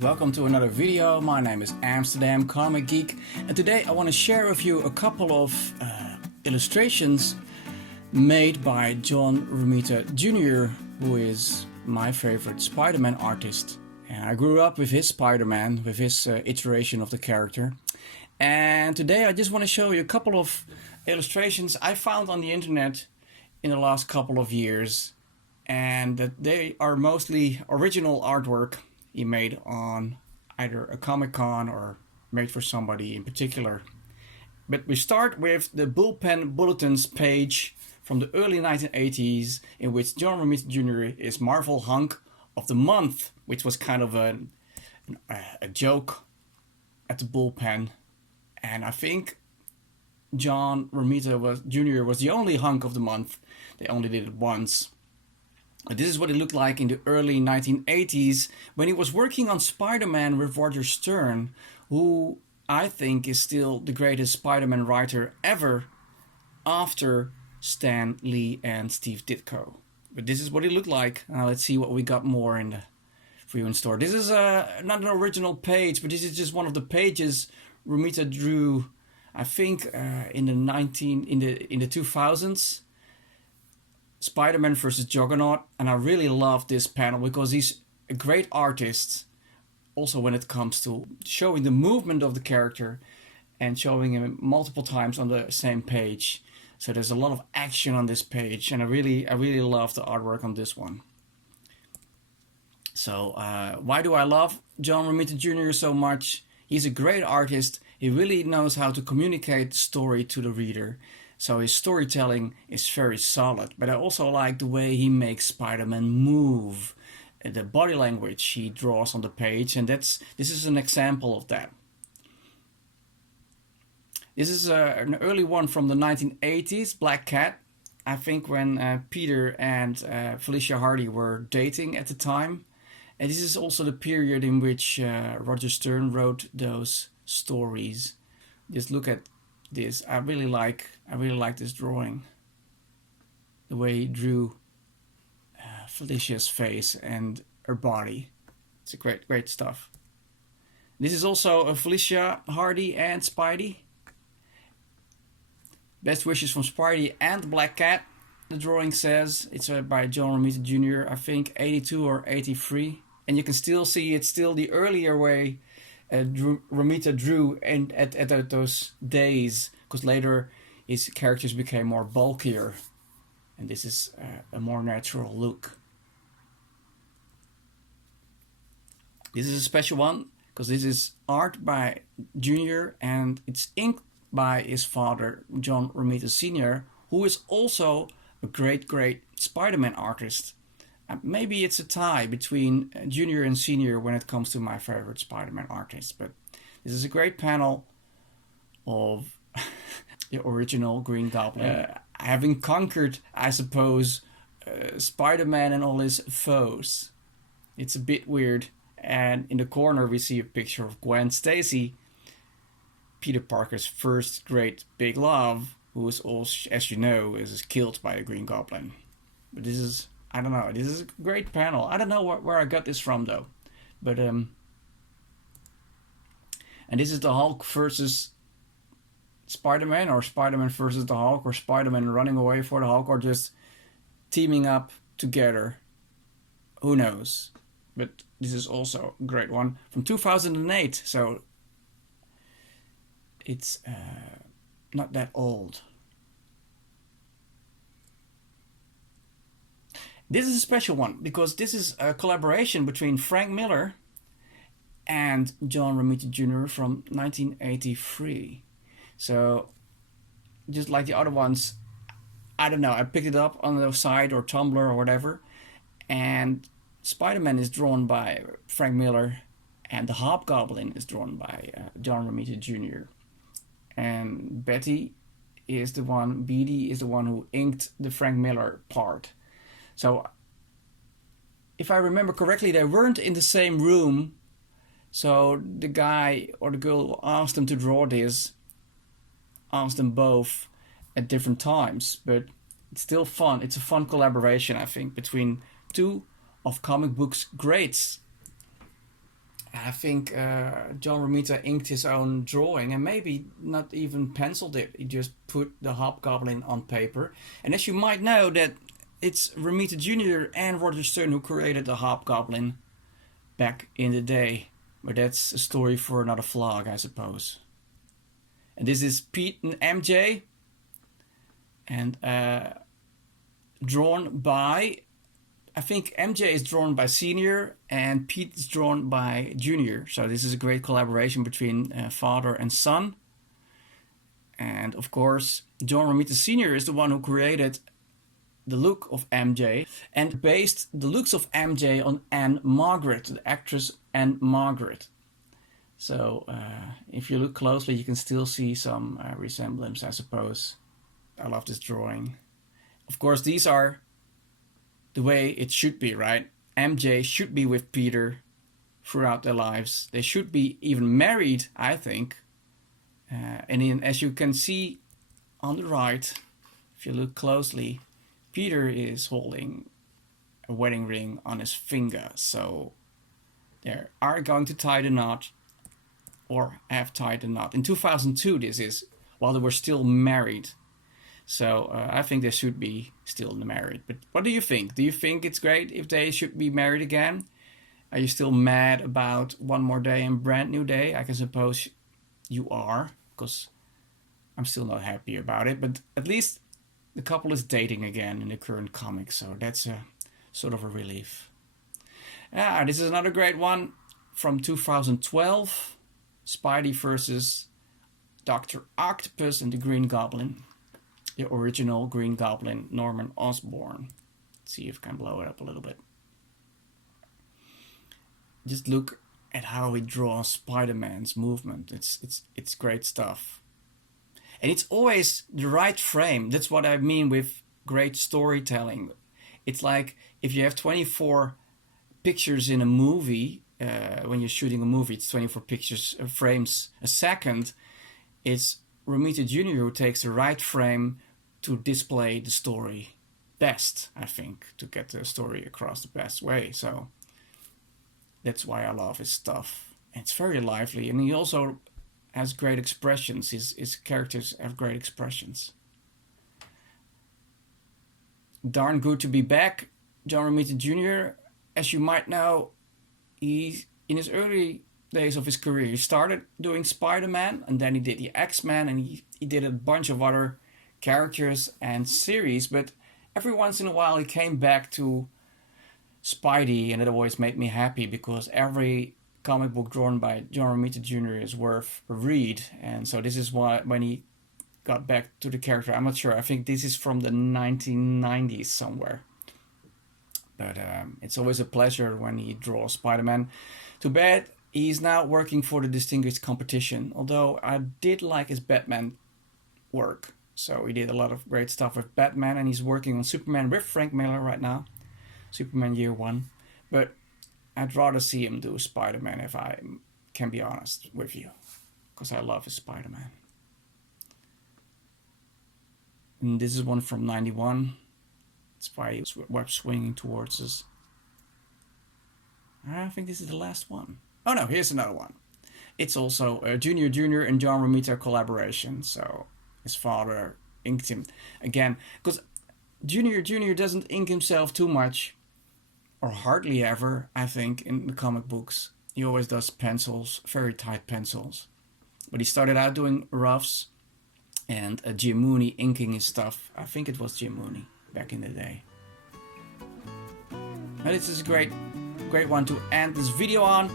Welcome to another video. My name is Amsterdam, Comic Geek, and today I want to share with you a couple of illustrations made by John Romita Jr, who is my favorite Spider-Man artist. And I grew up with his Spider-Man, with his iteration of the character. And today I just want to show you a couple of illustrations I found on the internet in the last couple of years, and that they are mostly original artwork he made on either a Comic-Con or made for somebody in particular. But we start with the Bullpen Bulletins page from the early 1980s, in which John Romita Jr. is Marvel Hunk of the Month, which was kind of a joke at the bullpen. And I think John Romita Jr. was the only hunk of the month. They only did it once. This is what it looked like in the early 1980s when he was working on Spider-Man with Roger Stern, who I think is still the greatest Spider-Man writer ever after Stan Lee and Steve Ditko. But this is what it looked like. Let's see what we got more in the for you in store. This is not an original page, but this is just one of the pages Romita drew, I think, in the 2000s. Spider-Man versus Juggernaut, and I really love this panel because he's a great artist also when it comes to showing the movement of the character and showing him multiple times on the same page. So there's a lot of action on this page, and I really love the artwork on this one. So why do I love John Romita Jr. so much? He's a great artist. He really knows how to communicate the story to the reader. So his storytelling is very solid, but I also like the way he makes Spider-Man move, the body language he draws on the page, and this is an example of that. This is an early one from the 1980s, Black Cat, I think when Peter and Felicia Hardy were dating at the time. And this is also the period in which Roger Stern wrote those stories. Just look at this. I really like this drawing. The way he drew Felicia's face and her body. It's a great stuff. This is also Felicia Hardy and Spidey. Best wishes from Spidey and Black Cat. The drawing says it's by John Romita Jr. I think 82 or 83, and you can still see it's still the earlier way Romita drew and at those days, because later his characters became more bulkier, and this is a more natural look. This is a special one because this is art by Junior and it's inked by his father, John Romita Sr., who is also a great Spider-Man artist. Maybe it's a tie between Junior and Senior when it comes to my favorite Spider-Man artists, but this is a great panel of the original Green Goblin. Having conquered, I suppose, Spider-Man and all his foes. It's a bit weird, and in the corner we see a picture of Gwen Stacy, Peter Parker's first great big love, who is also, as you know, is killed by a Green Goblin. But this is, I don't know, this is a great panel. I don't know where I got this from though. But and this is the Hulk versus Spider-Man, or Spider-Man versus the Hulk, or Spider-Man running away for the Hulk, or just teaming up together. Who knows? But this is also a great one from 2008, so it's not that old. This is a special one because this is a collaboration between Frank Miller and John Romita Jr. from 1983. So, just like the other ones, I don't know, I picked it up on the site or Tumblr or whatever, and Spider-Man is drawn by Frank Miller, and the Hobgoblin is drawn by John Romita Jr. And Beady is the one who inked the Frank Miller part. So, if I remember correctly, they weren't in the same room. So the guy or the girl who asked them to draw this asked them both at different times. But it's still fun. It's a fun collaboration, I think, between two of comic books greats. I think John Romita inked his own drawing and maybe not even penciled it. He just put the Hobgoblin on paper. And as you might know, that it's Romita Jr. and Roger Stern who created the Hobgoblin back in the day. But that's a story for another vlog, I suppose. And this is Pete and MJ. And drawn by, I think MJ is drawn by Senior and Pete is drawn by Junior. So this is a great collaboration between father and son. And of course, John Romita Sr. is the one who created the look of MJ and based the looks of MJ on Anne Margaret, the actress Anne Margaret. So if you look closely, you can still see some resemblance, I suppose. I love this drawing. Of course, these are the way it should be, right? MJ should be with Peter throughout their lives. They should be even married, I think. As you can see on the right, if you look closely, Peter is holding a wedding ring on his finger. So they are going to tie the knot, or have tied the knot. In 2002 this is, while they were still married. So I think they should be still married. But what do you think? Do you think it's great if they should be married again? Are you still mad about One More Day and Brand New Day? I can suppose you are, because I'm still not happy about it. But at least the couple is dating again in the current comic, so that's a sort of a relief. This is another great one from 2012. Spidey versus Dr. Octopus and the Green Goblin. The original Green Goblin, Norman Osborn. Let's see if I can blow it up a little bit. Just look at how he draws Spider-Man's movement. It's great stuff. And it's always the right frame. That's what I mean with great storytelling. It's like if you have 24 pictures in a movie, when you're shooting a movie, it's 24 frames a second. It's Romita Jr. who takes the right frame to display the story best, I think, to get the story across the best way. So that's why I love his stuff. And it's very lively, and he also has great expressions. His characters have great expressions. Darn good to be back, John Romita Jr. As you might know, he, in his early days of his career, he started doing Spider-Man, and then he did the X-Men, and he did a bunch of other characters and series, but every once in a while he came back to Spidey, and it always made me happy because every comic book drawn by John Romita Jr. is worth a read. And so this is why, when he got back to the character, I'm not sure, I think this is from the 1990s somewhere. But it's always a pleasure when he draws Spider-Man. Too bad he's now working for the Distinguished Competition, although I did like his Batman work. So he did a lot of great stuff with Batman, and he's working on Superman with Frank Miller right now. Superman Year One. But I'd rather see him do Spider-Man, if I can be honest with you, because I love his Spider-Man. And this is one from 91. It's why web swinging towards us. I think this is the last one. Oh no, here's another one. It's also a Junior and John Romita collaboration. So his father inked him again, because Junior doesn't ink himself too much, or hardly ever, I think, in the comic books. He always does pencils, very tight pencils. But he started out doing roughs, and Jim Mooney inking his stuff. I think it was Jim Mooney back in the day. But this is a great one to end this video on.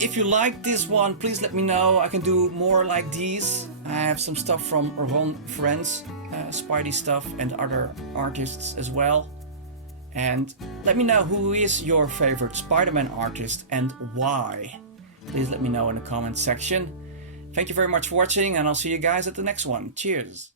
If you like this one, please let me know. I can do more like these. I have some stuff from our own friends, Spidey stuff, and other artists as well. And let me know who is your favorite Spider-Man artist and why. Please let me know in the comment section. Thank you very much for watching, and I'll see you guys at the next one. Cheers!